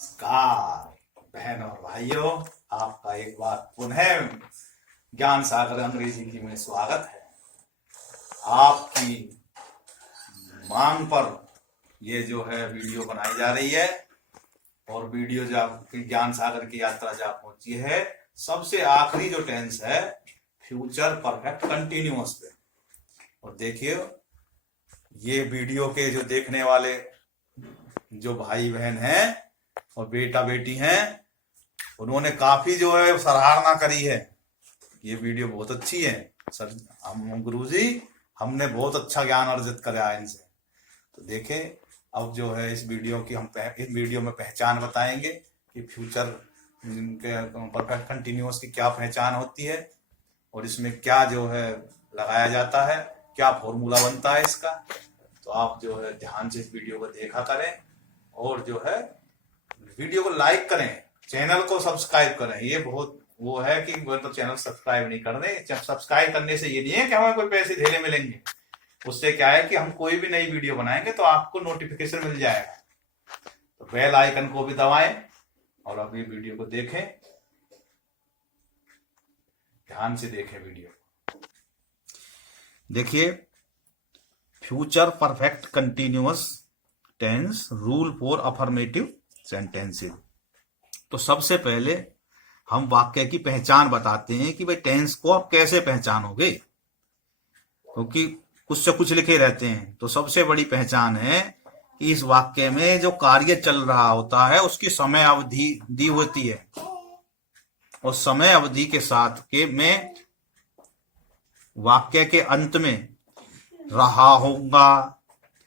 नमस्कार बहन और भाइयों, आपका एक बार पुनः ज्ञान सागर अंग्रेजी की में स्वागत है। आपकी मांग पर ये जो है वीडियो बनाई जा रही है और वीडियो जो आपकी ज्ञान सागर की यात्रा जो पहुंची है सबसे आखिरी जो टेंस है फ्यूचर परफेक्ट कंटिन्यूअस पे। और देखिए ये वीडियो के जो देखने वाले जो भाई बहन हैं और बेटा बेटी हैं उन्होंने काफी जो है सराहना करी है। ये वीडियो बहुत अच्छी है सर, हम गुरुजी हमने बहुत अच्छा ज्ञान अर्जित करा है इनसे। तो देखें अब जो है इस वीडियो की हम इस वीडियो में पहचान बताएंगे कि फ्यूचर परफेक्ट कंटिन्यूअस की क्या पहचान होती है और इसमें क्या जो है लगाया जाता है, क्या फॉर्मूला बनता है इसका। तो आप जो है ध्यान से इस वीडियो को देखा करें और जो है वीडियो को लाइक करें, चैनल को सब्सक्राइब करें। ये बहुत वो है कि मतलब चैनल सब्सक्राइब नहीं कर रहे। सब्सक्राइब करने से ये नहीं है कि हमें कोई पैसे धेले मिलेंगे, उससे क्या है कि हम कोई भी नई वीडियो बनाएंगे तो आपको नोटिफिकेशन मिल जाएगा। तो बेल आइकन को भी दबाएं और अभी वीडियो को देखें, ध्यान से देखें वीडियो। देखिए future perfect continuous tense rule for affirmative sentences. तो सबसे पहले हम वाक्य की पहचान बताते हैं कि भाई टेंस को आप कैसे पहचानोगे, क्योंकि कुछ से कुछ लिखे रहते हैं। तो सबसे बड़ी पहचान है कि इस वाक्य में जो कार्य चल रहा होता है उसकी समय अवधि दी होती है और समय अवधि के साथ के में वाक्य के अंत में रहा होगा,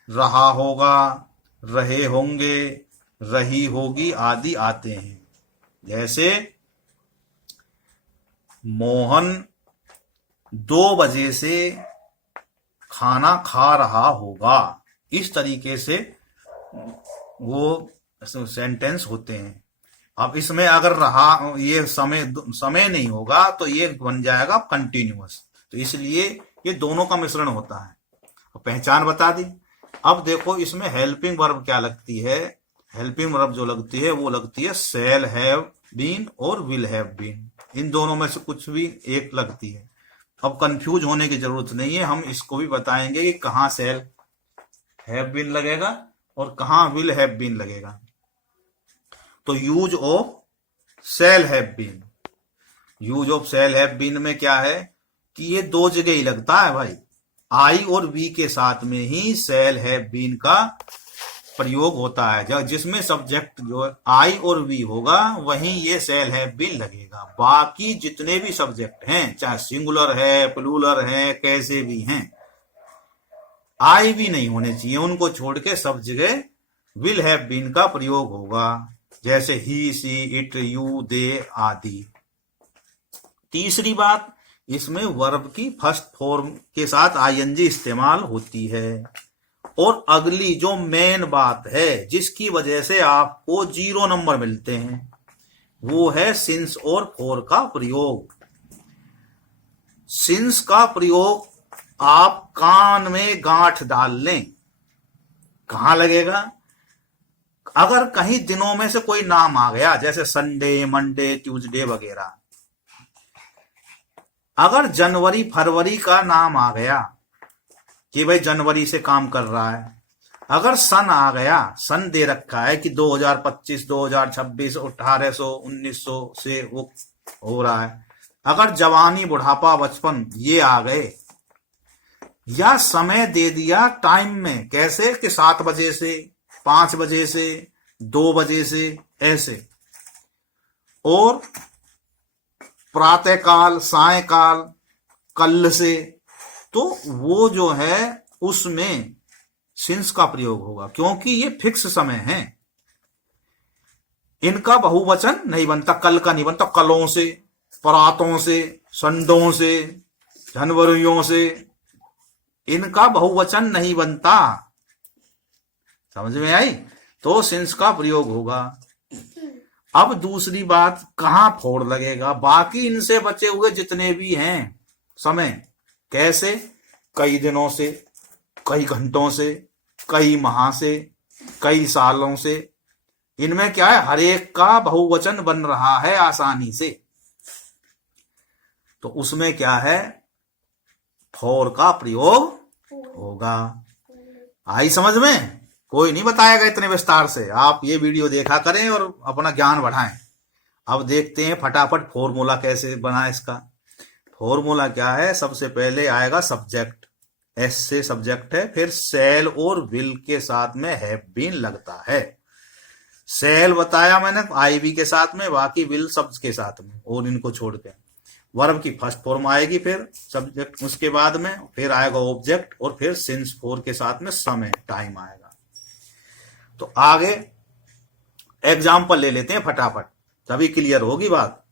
रहा होगा, रहे होंगे, रही होगी आदि आते हैं। जैसे मोहन 2 बजे से खाना खा रहा होगा, इस तरीके से वो सेंटेंस होते हैं। अब इसमें अगर रहा ये समय नहीं होगा तो ये बन जाएगा कंटिन्यूअस। तो इसलिए ये दोनों का मिश्रण होता है। पहचान बता दी। अब देखो इसमें हेल्पिंग वर्ब क्या लगती है। हेल्पिंग वर्ब जो लगती है वो लगती है शैल हैव बीन और विल हैव बीन। इन दोनों में से कुछ भी एक लगती है। अब कंफ्यूज होने की जरूरत नहीं है, हम इसको भी बताएंगे कि कहाँ शैल हैव बीन लगेगा और कहाँ विल हैव बीन लगेगा। तो use of shall have been, use of shall have been में क्या है कि ये 2 जगह ही लगता है भाई। आई और वी के साथ में ही शैल हैव बीन का प्रयोग होता है। जिसमें सब्जेक्ट जो आई और वी होगा वहीं ये शैल हैव बीन लगेगा। बाकी जितने भी सब्जेक्ट हैं, चाहे सिंगुलर है, प्लूरल है, कैसे भी हैं, आई भी नहीं होने चाहिए। उनको छोड़ के सब जगह विल हैव बीन का प्रयोग होगा। जैसे ही, सी, इट, यू, दे आदि। तीसरी बात, इसमें वर्ब की फर्स्ट फॉर्म के साथ आईएनजी इस्तेमाल होती है। और अगली जो मेन बात है जिसकी वजह से आपको 0 नंबर मिलते हैं वो है सिंस और फॉर का प्रयोग। सिंस का प्रयोग आप कान में गांठ डाल लें। कहां लगेगा? अगर कहीं दिनों में से कोई नाम आ गया, जैसे संडे, मंडे, ट्यूसडे वगैरह, अगर जनवरी फरवरी का नाम आ गया कि भाई जनवरी से काम कर रहा है, अगर सन आ गया, सन दे रखा है कि 2025, 2026, 1800, 1900 से वो हो रहा है, अगर जवानी, बुढ़ापा, बचपन ये आ गए, या समय दे दिया टाइम में, कैसे कि 7 बजे से, 5 बजे से, 2 बजे से, ऐसे, और प्रातःकाल, सायकाल, कल से, तो वो जो है उसमें सिंस का प्रयोग होगा, क्योंकि ये फिक्स समय है। इनका बहुवचन नहीं बनता, कल का नहीं बनता, कलों से, प्रातों से, संडों से, जनवरियों से, इनका बहुवचन नहीं बनता। समझ में आई? तो सिंस का प्रयोग होगा। अब दूसरी बात, कहां फोड़ लगेगा? बाकी इनसे बचे हुए जितने भी हैं समय, कैसे? कई दिनों से, कई घंटों से, कई माह से, कई सालों से, इनमें क्या है, हर एक का बहुवचन बन रहा है आसानी से, तो उसमें क्या है, फॉर का प्रयोग होगा। आई समझ में? कोई नहीं बताएगा इतने विस्तार से, आप ये वीडियो देखा करें और अपना ज्ञान बढ़ाएं। अब देखते हैं फटाफट फॉर्मूला कैसे बना इसका। फॉर्मूला क्या है, सबसे पहले आएगा सब्जेक्ट, एस से सब्जेक्ट है, फिर सेल और विल के साथ में हैव बीन लगता है। सेल बताया मैंने आईवी के साथ में, बाकी विल शब्द के साथ में, और इनको छोड़ के वर्ब की फर्स्ट फॉर्म आएगी, फिर सब्जेक्ट उसके बाद में, फिर आएगा ऑब्जेक्ट, और फिर सिंस फोर के साथ में समय टाइम आएगा। तो आगे एग्जाम्पल ले लेते हैं फटाफट, तभी क्लियर होगी बात।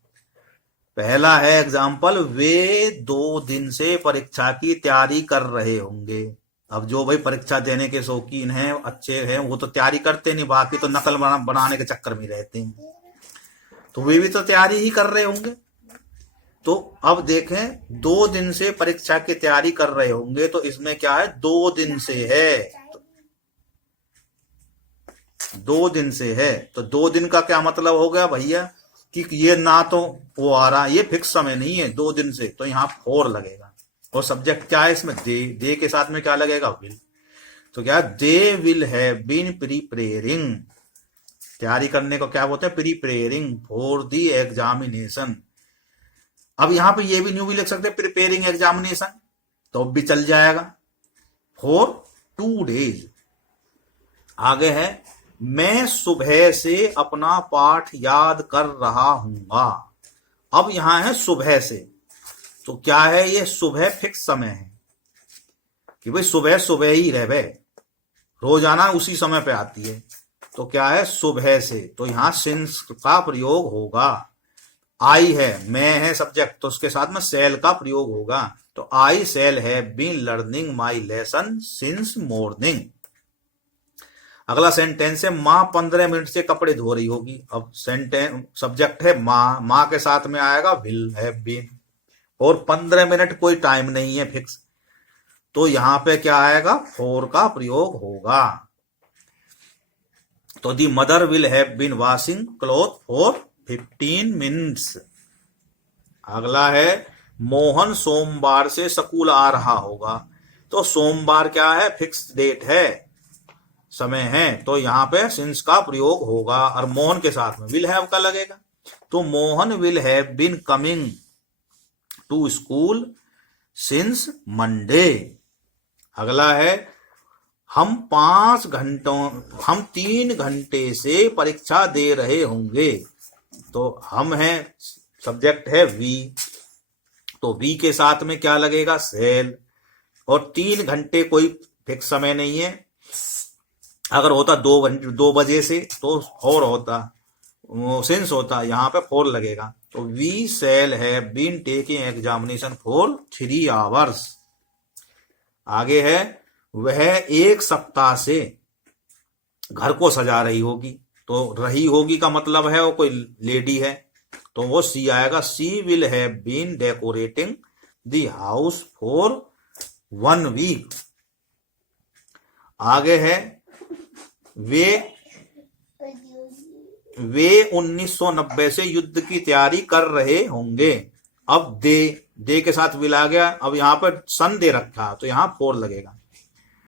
पहला है एग्जाम्पल, वे 2 दिन से परीक्षा की तैयारी कर रहे होंगे। अब जो भाई परीक्षा देने के शौकीन हैं, अच्छे हैं, वो तो तैयारी करते नहीं, बाकी तो नकल बनाने के चक्कर में रहते हैं, तो वे भी तो तैयारी ही कर रहे होंगे। तो अब देखें, 2 दिन से परीक्षा की तैयारी कर रहे होंगे, तो इसमें क्या है, 2 दिन से है, 2 दिन से है, तो 2 दिन का क्या मतलब हो गया भैया, कि ये ना तो वो आ रहा, ये फिक्स समय नहीं है 2 दिन से, तो यहां फॉर लगेगा। और सब्जेक्ट क्या है इसमें, दे के साथ में क्या लगेगा, विल। तो क्या, they will have been preparing, तैयारी करने को क्या बोलते हैं, प्रिपेयरिंग फॉर द एग्जामिनेशन। अब यहां पे ये भी न्यू भी लिख सकते हैं, प्रिपेयरिंग एग्जामिनेशन, तो भी चल जाएगा, फॉर 2 डेज। आगे है, मैं सुबह से अपना पाठ याद कर रहा हूंगा। अब यहां है सुबह से, तो क्या है, ये सुबह फिक्स समय है कि भाई सुबह सुबह ही रहे, रोजाना उसी समय पे आती है, तो क्या है, सुबह से, तो यहां सिंस का प्रयोग होगा। आई है, मैं है सब्जेक्ट, तो उसके साथ में सेल का प्रयोग होगा, तो I shall have been learning my lesson since morning. अगला सेंटेंस है, माँ 15 मिनट से कपड़े धो रही होगी। अब सेंटेंस सब्जेक्ट है माँ, माँ के साथ में आएगा विल हैव बीन, और 15 मिनट कोई टाइम नहीं है फिक्स, तो यहां पे क्या आएगा, फॉर का प्रयोग होगा। तो the mother will have been washing cloth for 15 minutes. अगला है, मोहन सोमवार से स्कूल आ रहा होगा। तो सोमवार क्या है, फिक्स डेट है, समय है, तो यहां पे सिंस का प्रयोग होगा, और मोहन के साथ में विल हैव का लगेगा। तो Mohan will have been coming to school since Monday. अगला है, हम 3 घंटे से परीक्षा दे रहे होंगे। तो हम है सब्जेक्ट है वी, तो वी के साथ में क्या लगेगा, सेल, और 3 घंटे कोई फिक्स समय नहीं है। अगर होता 2 बजे से तो फॉर होता, सिंस होता, यहां पे फॉर लगेगा। तो we shall have been taking examination for 3 hours. आगे है, वह 1 सप्ताह से घर को सजा रही होगी। तो रही होगी का मतलब है वो कोई लेडी है, तो वो सी आएगा, she will have been decorating the house for 1 week. आगे है, वे 1990 से युद्ध की तैयारी कर रहे होंगे। अब दे के साथ विल आ गया, अब यहां पर सन दे रखा, तो यहां फॉर लगेगा।